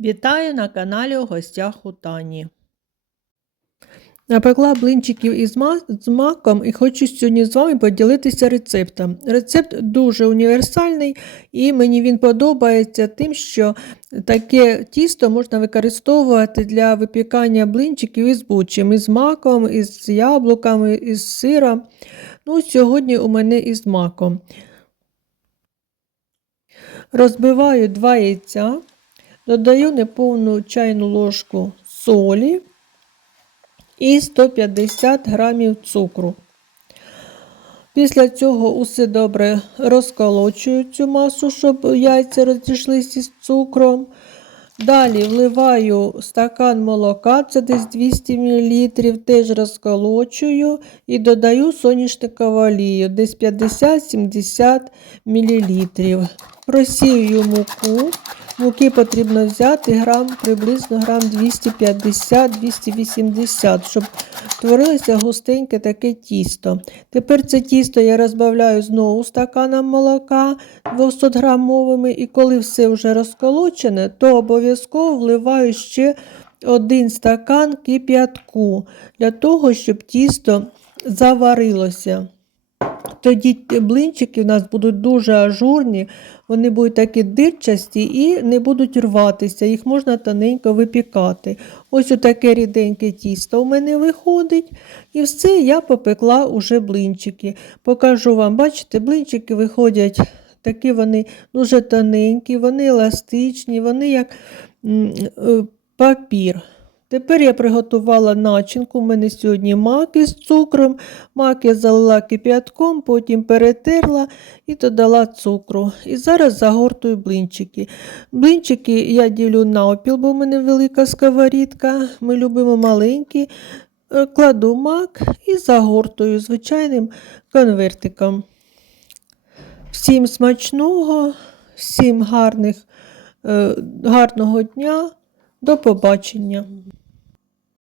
Вітаю на каналі у гостях у Тані. Напекла блинчиків із маком і хочу сьогодні з вами поділитися рецептом. Рецепт дуже універсальний і мені він подобається тим, що таке тісто можна використовувати для випікання блинчиків із бучим, із маком, із яблуками, із сиром. Ну, сьогодні у мене із маком. Розбиваю два яйця, додаю неповну чайну ложку солі і 150 грамів цукру. Після цього усе добре розколочую цю масу, щоб яйця розійшлися з цукром. Далі вливаю стакан молока, це десь 200 мл, теж розколочую і додаю соняшникову олію, десь 50-70 мл. Просію муку. Муки потрібно взяти грам, приблизно грам 250-280, щоб творилося густеньке таке тісто. Тепер це тісто я розбавляю знову стаканом молока 200 грамовими, і коли все вже розколочене, то обов'язково вливаю ще один стакан кип'ятку для того, щоб тісто заварилося. Тоді блинчики у нас будуть дуже ажурні, вони будуть такі дирчасті і не будуть рватися, їх можна тоненько випікати. Ось таке ріденьке тісто у мене виходить. І все, я попекла уже блинчики. Покажу вам, бачите, блинчики виходять такі вони дуже тоненькі, вони еластичні, вони як е, папір. Тепер я приготувала начинку. У мене сьогодні маки з цукром. Мак я залила кип'ятком, потім перетерла і додала цукру. І зараз загортую блинчики. Блинчики я ділю на опіл, бо в мене велика сковорідка. Ми любимо маленькі. Е, Кладу мак і загортую звичайним конвертиком. Всім смачного, всім гарних, е, гарного дня. До побачення.